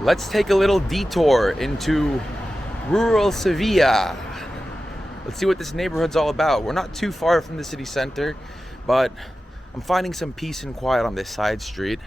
Let's take a little detour into rural Sevilla. Let's see what this neighborhood's all about. We're not too far from the city center, but I'm finding some peace and quiet on this side street,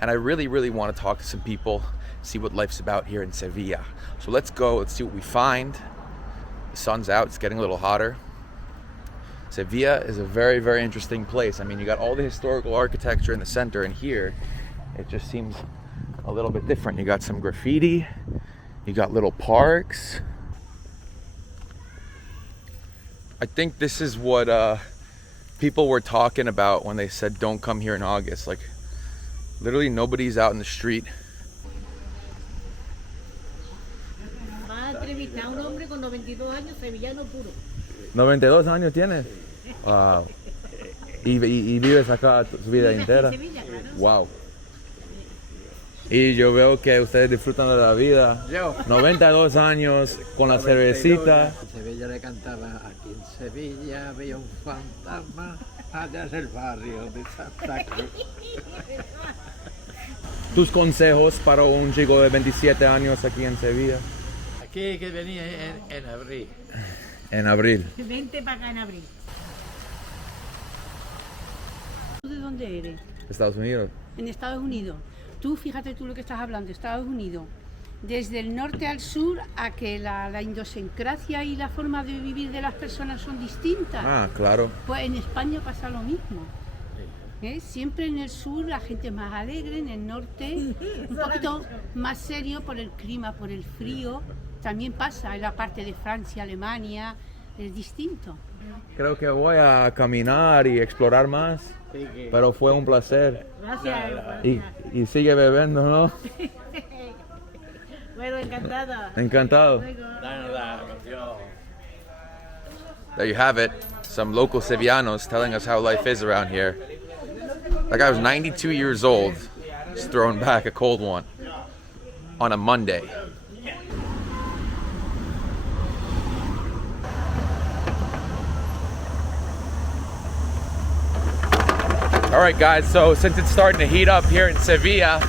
and I really want to talk to some people, see what life's about here in Sevilla. So let's go, let's see what we find. The sun's out, it's getting a little hotter. Sevilla is a very interesting place. I mean, you got all the historical architecture in the center, and here it just seems a little bit different. You got some graffiti, you got little parks. I think this is what people were talking about when they said don't come here in August. Like, literally nobody's out in the street. Va a entrevistar a un hombre con 92 años, sevillano puro. 92 años tienes. Wow. Y vives acá tu vida entera. En Sevilla, claro. Wow. Y yo veo que ustedes disfrutan de la vida. 92 años con la cervecita. En Sevilla le cantaba, aquí en Sevilla había un fantasma, allá en el barrio de Santa Cruz. ¿Tus consejos para un chico de 27 años aquí en Sevilla? Aquí que venía en abril. En abril. Vente para acá en abril. ¿De dónde eres? Estados Unidos. En Estados Unidos. Tú, fíjate tú lo que estás hablando, Estados Unidos. Desde el norte al sur, a que la idiosincrasia y la forma de vivir de las personas son distintas. Ah, claro. Pues en España pasa lo mismo. Siempre en el sur la gente es más alegre, en el norte un poquito más serio por el clima, por el frío. También pasa en la parte de Francia, Alemania, es distinto. Creo que voy a caminar y explorar más, pero fue un placer. Gracias. Y sigue bebiendo, ¿no? Bueno, encantada. Encantado. There you have it. Some local Sevillanos telling us how life is around here. That guy was 92 years old, just throwing back a cold one on a Monday. All right, guys, so since it's starting to heat up here in Sevilla,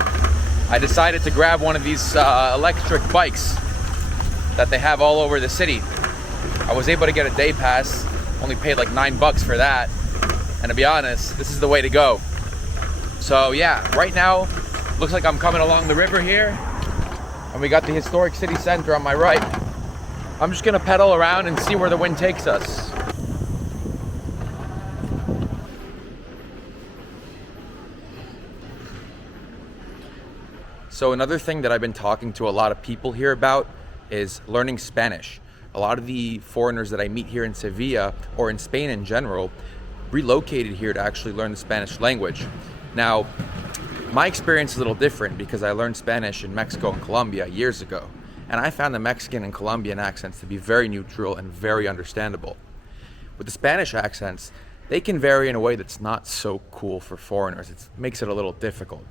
I decided to grab one of these electric bikes that they have all over the city. I was able to get a day pass, only paid like $9 for that. And to be honest, this is the way to go. So yeah, right now, looks like I'm coming along the river here, and we got the historic city center on my right. I'm just gonna pedal around and see where the wind takes us. So another thing that I've been talking to a lot of people here about is learning Spanish. A lot of the foreigners that I meet here in Sevilla, or in Spain in general, relocated here to actually learn the Spanish language. Now, my experience is a little different because I learned Spanish in Mexico and Colombia years ago, and I found the Mexican and Colombian accents to be very neutral and very understandable. With the Spanish accents, they can vary in a way that's not so cool for foreigners. It makes it a little difficult.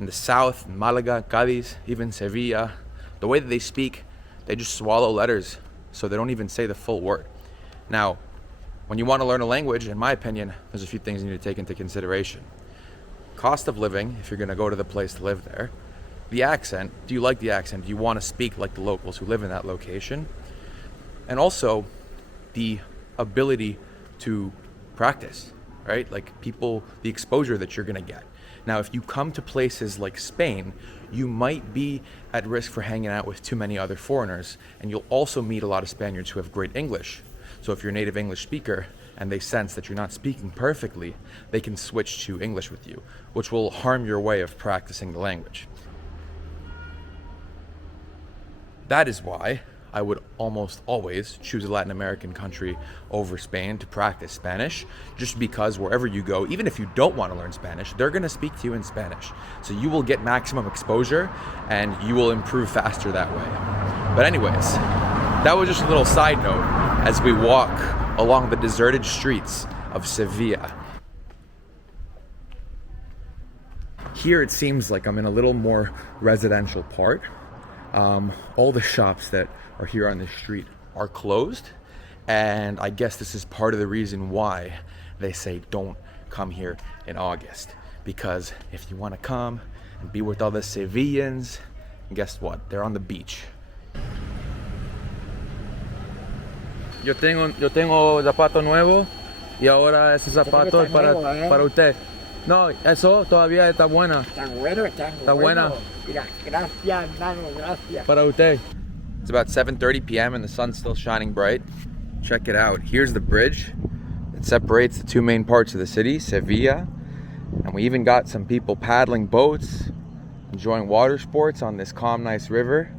In the south, in Malaga, Cádiz, even Sevilla, the way that they speak, they just swallow letters, so they don't even say the full word. Now, when you want to learn a language, in my opinion, there's a few things you need to take into consideration. Cost of living, if you're going to go to the place to live there. The accent, do you like the accent? Do you want to speak like the locals who live in that location? And also, the ability to practice, right? Like people, the exposure that you're going to get. Now, if you come to places like Spain, you might be at risk for hanging out with too many other foreigners, and you'll also meet a lot of Spaniards who have great English. So if you're a native English speaker and they sense that you're not speaking perfectly, they can switch to English with you, which will harm your way of practicing the language. That is why I would almost always choose a Latin American country over Spain to practice Spanish, just because wherever you go, even if you don't want to learn Spanish, they're going to speak to you in Spanish. So you will get maximum exposure and you will improve faster that way. But anyways, that was just a little side note as we walk along the deserted streets of Sevilla. Here it seems like I'm in a little more residential part. All the shops that are here on the street are closed, and I guess this is part of the reason why they say don't come here in August, because if you want to come and be with all the Sevillans, And guess what? They're on the beach. Yo tengo zapato nuevo y ahora ese zapato es para usted. No, eso todavía está buena. Está buena. Mira, gracias, hermano, gracias. Para usted. It's about 7:30 p.m. and the sun's still shining bright. Check it out. Here's the bridge that separates the two main parts of the city, Sevilla. And we even got some people paddling boats, enjoying water sports on this calm, nice river.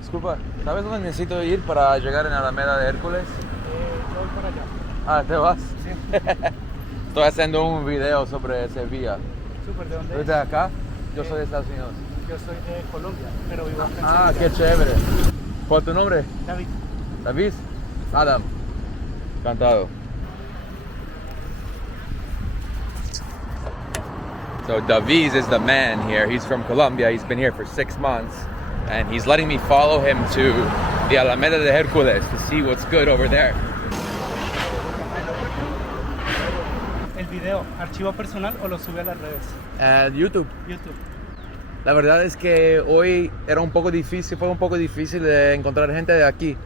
Disculpa, ¿sabes dónde necesito ir para llegar en Alameda de Hércules? Voy para allá. Ah, ¿te vas? Sí. Estoy haciendo un video sobre Sevilla. Súper, ¿de dónde ¿Tú es? estás acá? Yo soy de Estados Unidos. Yo soy de Colombia, pero vivo acá en Ah, Sevilla. qué chévere. ¿Cuál es tu nombre? David. David? Adam. Encantado. So Daviz is the man here. He's from Colombia. He's been here for 6 months. And he's letting me follow him to the Alameda de Hércules to see what's good over there. ¿El video, archivo personal o lo sube a las redes? YouTube. YouTube. La verdad es que hoy fue un poco difícil de encontrar gente de aquí.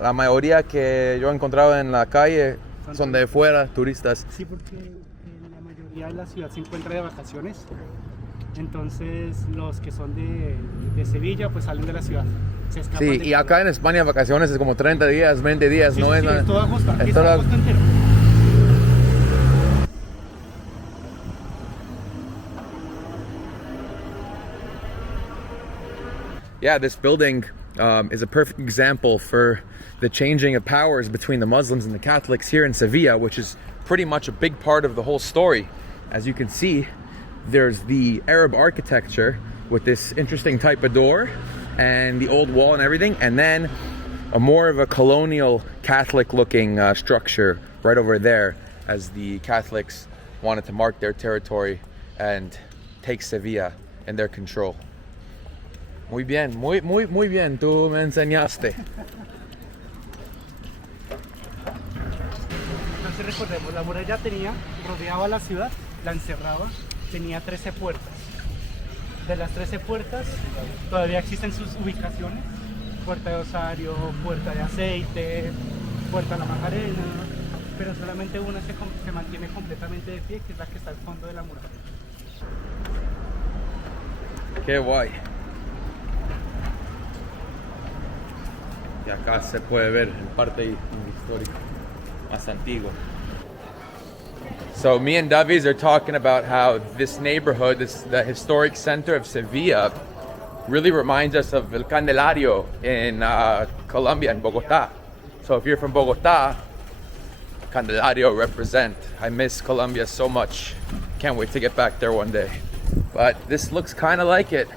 La mayoría que yo he encontrado en la calle son de fuera, turistas. Sí, porque la mayoría de la ciudad se encuentra de vacaciones. Entonces los que son de Sevilla pues salen de la ciudad. Se escapan Sí, de y la acá en España vacaciones es como 30 días, 20 días, ciudad. no Sí, es sí, nada. es todo agosto. Aquí es es toda- agosto entero. Yeah, this building is a perfect example for the changing of powers between the Muslims and the Catholics here in Sevilla, which is pretty much a big part of the whole story. As you can see, there's the Arab architecture with this interesting type of door and the old wall and everything, and then a more of a colonial Catholic looking structure right over there, as the Catholics wanted to mark their territory and take Sevilla in their control. Muy bien, muy bien, tú me enseñaste. Entonces recordemos, la muralla rodeaba la ciudad, la encerraba, tenía 13 puertas. De las 13 puertas todavía existen sus ubicaciones: Puerta de Osario, Puerta de Aceite, Puerta de la Macarena, pero solamente una se mantiene completamente de pie, que es la que está al fondo de la muralla. Qué guay. Y acá se puede ver el parte histórico más antiguo. So me and Daviz are talking about how this neighborhood, the historic center of Sevilla, really reminds us of El Candelario in Colombia, in Bogotá. So if you're from Bogotá, Candelario represent. I miss Colombia so much. Can't wait to get back there one day. But this looks kind of like it.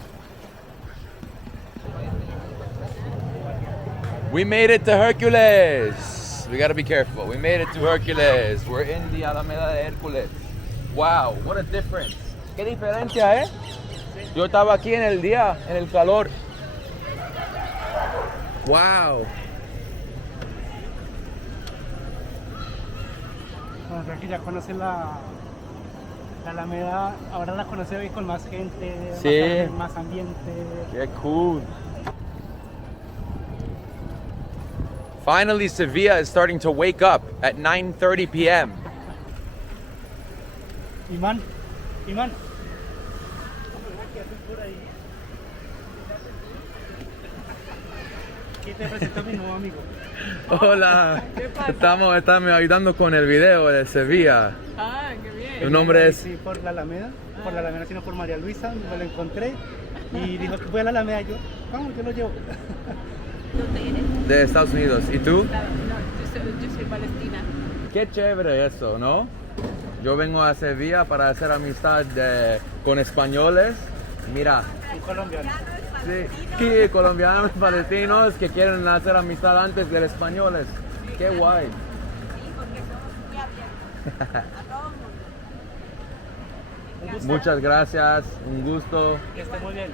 We made it to Hercules. We gotta be careful. We made it to Hercules. We're in the Alameda de Hércules. Wow, what a difference. Qué diferencia, ¿eh? Yo estaba aquí en el día, en el calor. Wow. Bueno, creo que ya conoce la Alameda, ahora la conoce hoy con más gente, Sí. más ambiente. Qué cool. Finally, Sevilla is starting to wake up at 9:30 p.m. Imán. Aquí te presento a mi nuevo amigo. Hola. Estamos ayudando con el video de Sevilla. Ah, qué bien. Tu nombre es... Sí, por la Alameda, sino por María Luisa, me lo encontré y dijo que fue a la Alameda. Yo, vamos, yo lo llevo. ¿Dónde eres? de Estados Unidos. ¿Y tú? Claro, no, yo soy palestina. Qué chévere eso, ¿no? Yo vengo a Sevilla para hacer amistad con españoles. Mira, Un colombiano. sí, colombianos, palestinos que quieren hacer amistad antes que los españoles. Qué guay. Un gusto. Muchas gracias, un gusto. Que esté muy bien.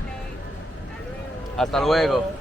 Hasta luego.